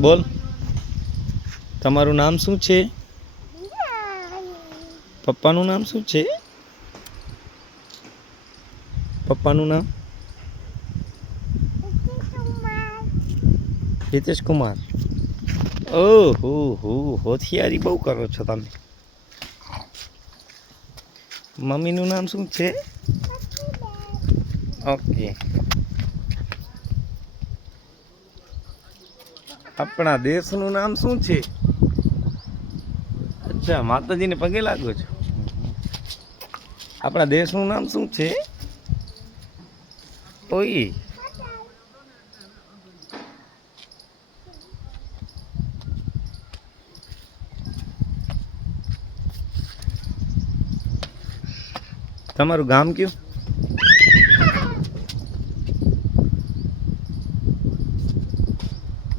બોલ, તમારું નામ શું છે? પપ્પાનું નામ શું છે? પપ્પાનું નામ હિતેશ કુમાર. ઓહો હો, હોશિયારી બહુ કરો છો તમે. મમ્મીનું નામ શું છે? ઓકે. આપણા દેશનું નામ શું છે? અચ્છા, માતાજીને પગે લાગો છો. આપણા દેશનું નામ શું છે? ઓય, તમારું ગામ કયું?